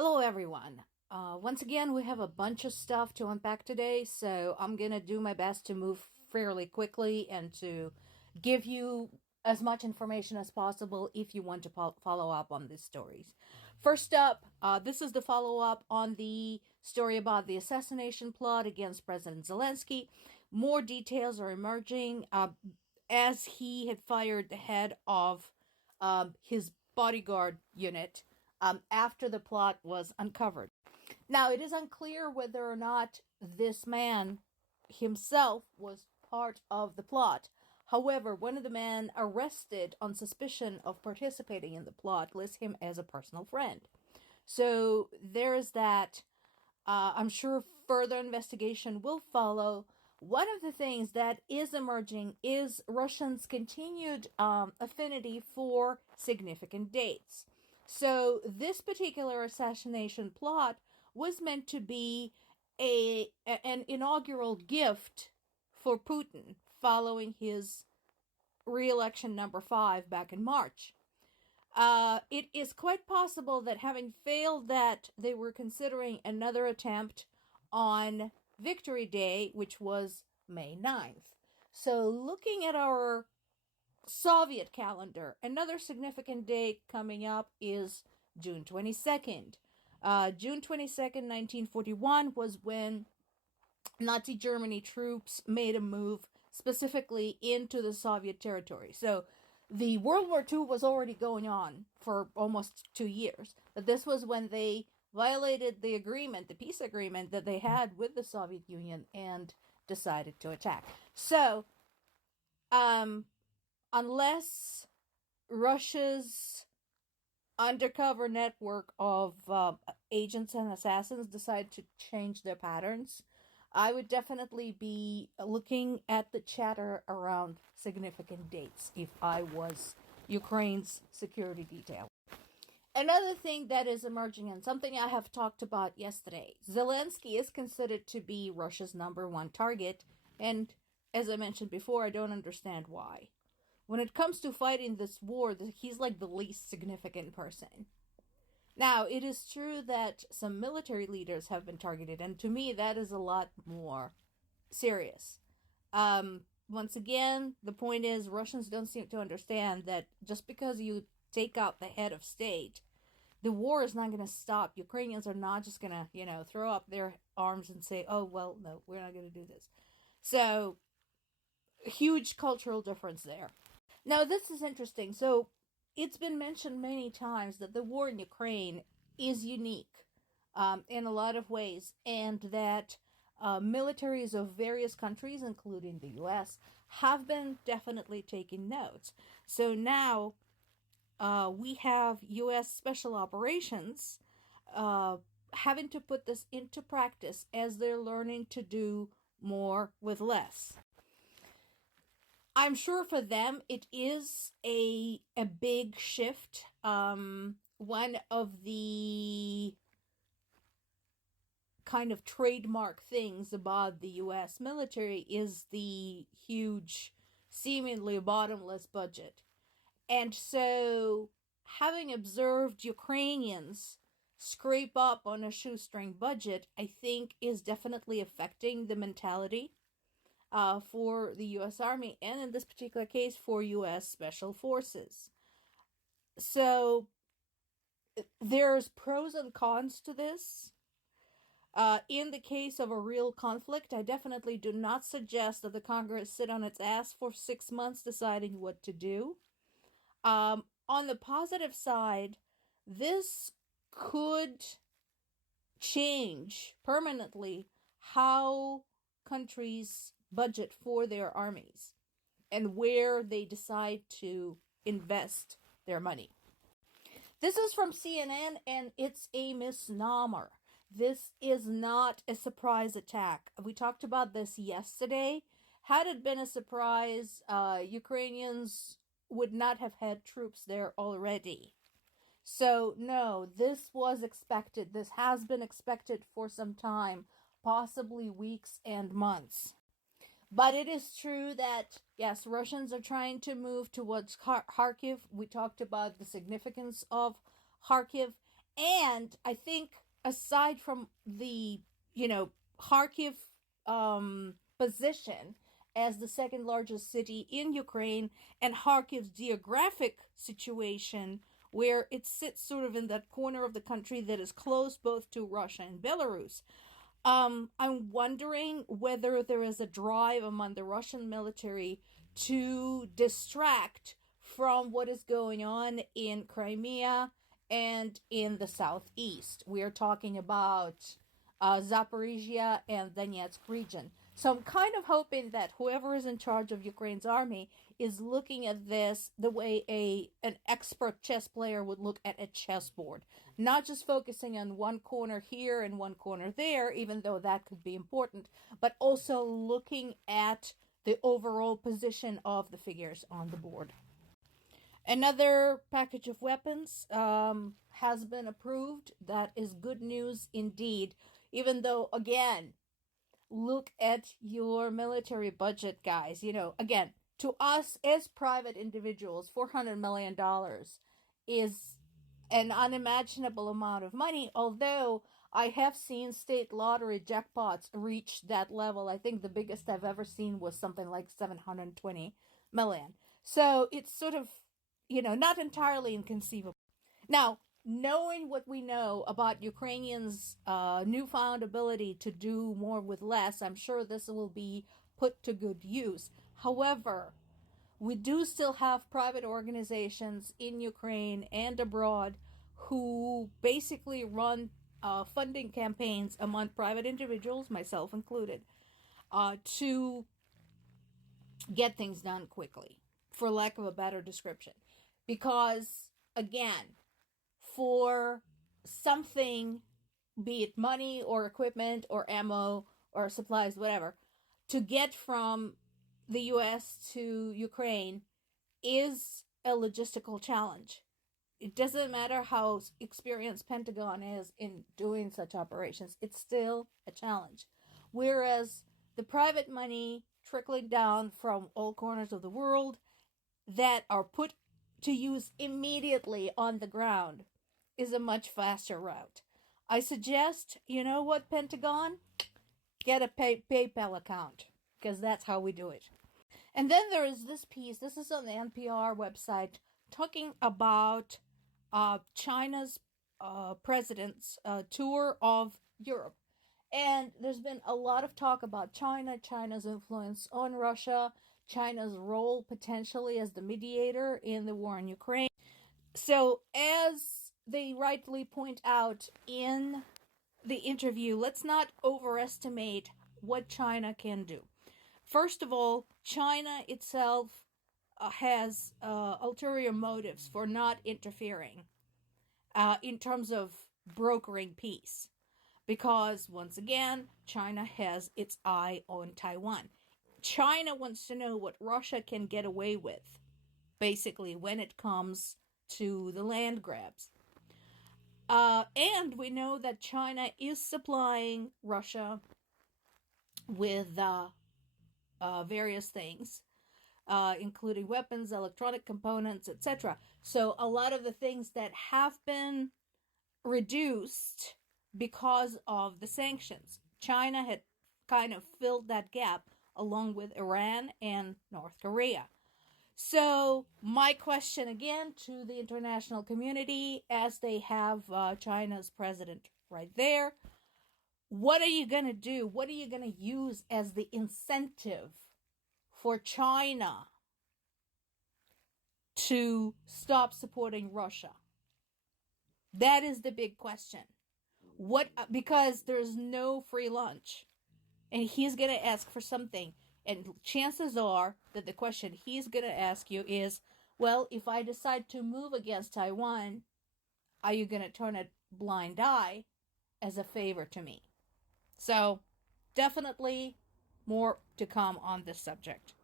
Hello, everyone. Once again, we have a bunch of stuff to unpack today, so I'm going to do my best to move fairly quickly and to give you as much information as possible if you want to follow up on these stories. First up, this is the follow up on the story about the assassination plot against President Zelensky. More details are emerging as he had fired the head of his bodyguard unit after the plot was uncovered. Now, it is unclear whether or not this man himself was part of the plot. However, one of the men arrested on suspicion of participating in the plot lists him as a personal friend. So there's that. I'm sure further investigation will follow. One of the things that is emerging is Russians' continued affinity for significant dates. So this particular assassination plot was meant to be an inaugural gift for Putin following his re-election number 5 back in March. It is quite possible that having failed that, they were considering another attempt on Victory Day, which was May 9th. So looking at our Soviet calendar, another significant date coming up is June 22nd. June 22nd, 1941 was when Nazi Germany troops made a move specifically into the Soviet territory. So the World War II was already going on for almost 2 years, but this was when they violated the agreement, the peace agreement that they had with the Soviet Union, and decided to attack. So, unless Russia's undercover network of agents and assassins decide to change their patterns, I would definitely be looking at the chatter around significant dates if I was Ukraine's security detail. Another thing that is emerging, and something I have talked about yesterday, Zelensky is considered to be Russia's #1 target, and as I mentioned before, I don't understand why. When it comes to fighting this war, he's like the least significant person. Now, it is true that some military leaders have been targeted, and to me, that is a lot more serious. Once again, the point is, Russians don't seem to understand that just because you take out the head of state, the war is not going to stop. Ukrainians are not just going to, throw up their arms and say, oh, well, no, we're not going to do this. So, huge cultural difference there. Now, this is interesting. So, it's been mentioned many times that the war in Ukraine is unique in a lot of ways, and that militaries of various countries, including the US, have been definitely taking notes. So now we have US Special Operations having to put this into practice as they're learning to do more with less. I'm sure for them it is a big shift. One of the kind of trademark things about the US military is the huge, seemingly bottomless budget. And so, having observed Ukrainians scrape up on a shoestring budget, I think is definitely affecting the mentality for the U.S. Army, and in this particular case, for U.S. Special Forces. So, there's pros and cons to this. In the case of a real conflict, I definitely do not suggest that the Congress sit on its ass for 6 months deciding what to do. On the positive side, this could change permanently how countries budget for their armies and where they decide to invest their money. This is from CNN, and it's a misnomer. This is not a surprise attack. We talked about this yesterday. Had it been a surprise, Ukrainians would not have had troops there already. So, no, this was expected. This has been expected for some time, possibly weeks and months. But it is true that, yes, Russians are trying to move towards Kharkiv. We talked about the significance of Kharkiv. And I think aside from the, Kharkiv position as the second largest city in Ukraine, and Kharkiv's geographic situation, where it sits sort of in that corner of the country that is close both to Russia and Belarus. I'm wondering whether there is a drive among the Russian military to distract from what is going on in Crimea and in the southeast. We are talking about Zaporizhia and Donetsk region. So I'm kind of hoping that whoever is in charge of Ukraine's army is looking at this the way an expert chess player would look at a chessboard, not just focusing on one corner here and one corner there, even though that could be important, but also looking at the overall position of the figures on the board. Another package of weapons has been approved. That is good news indeed, even though, again, look at your military budget, guys. Again, to us as private individuals, $400 million is an unimaginable amount of money, although I have seen state lottery jackpots reach that level. I think the biggest I've ever seen was something like 720 million. So it's sort of, not entirely inconceivable. Now, knowing what we know about Ukrainians' newfound ability to do more with less, I'm sure this will be put to good use. However, we do still have private organizations in Ukraine and abroad who basically run funding campaigns among private individuals, myself included, to get things done quickly, for lack of a better description. Because, again, for something, be it money or equipment or ammo or supplies, whatever, to get from the US to Ukraine is a logistical challenge. It doesn't matter how experienced Pentagon is in doing such operations, it's still a challenge. Whereas the private money trickling down from all corners of the world that are put to use immediately on the ground is a much faster route. I suggest, Pentagon? Get a PayPal account, because that's how we do it. And then there is this piece, this is on the NPR website, talking about China's president's tour of Europe. And there's been a lot of talk about China's influence on Russia, China's role potentially as the mediator in the war in Ukraine. So, as they rightly point out in the interview, let's not overestimate what China can do. First of all, China itself has ulterior motives for not interfering in terms of brokering peace. Because, once again, China has its eye on Taiwan. China wants to know what Russia can get away with, basically, when it comes to the land grabs. And we know that China is supplying Russia with various things, including weapons, electronic components, etc. So a lot of the things that have been reduced because of the sanctions, China had kind of filled that gap along with Iran and North Korea. So my question again to the international community, as they have China's president right there, what are you going to do? What are you going to use as the incentive for China to stop supporting Russia? That is the big question. Because there's no free lunch, and he's going to ask for something, and chances are that the question he's going to ask you is, well, if I decide to move against Taiwan, are you going to turn a blind eye as a favor to me? So, definitely more to come on this subject.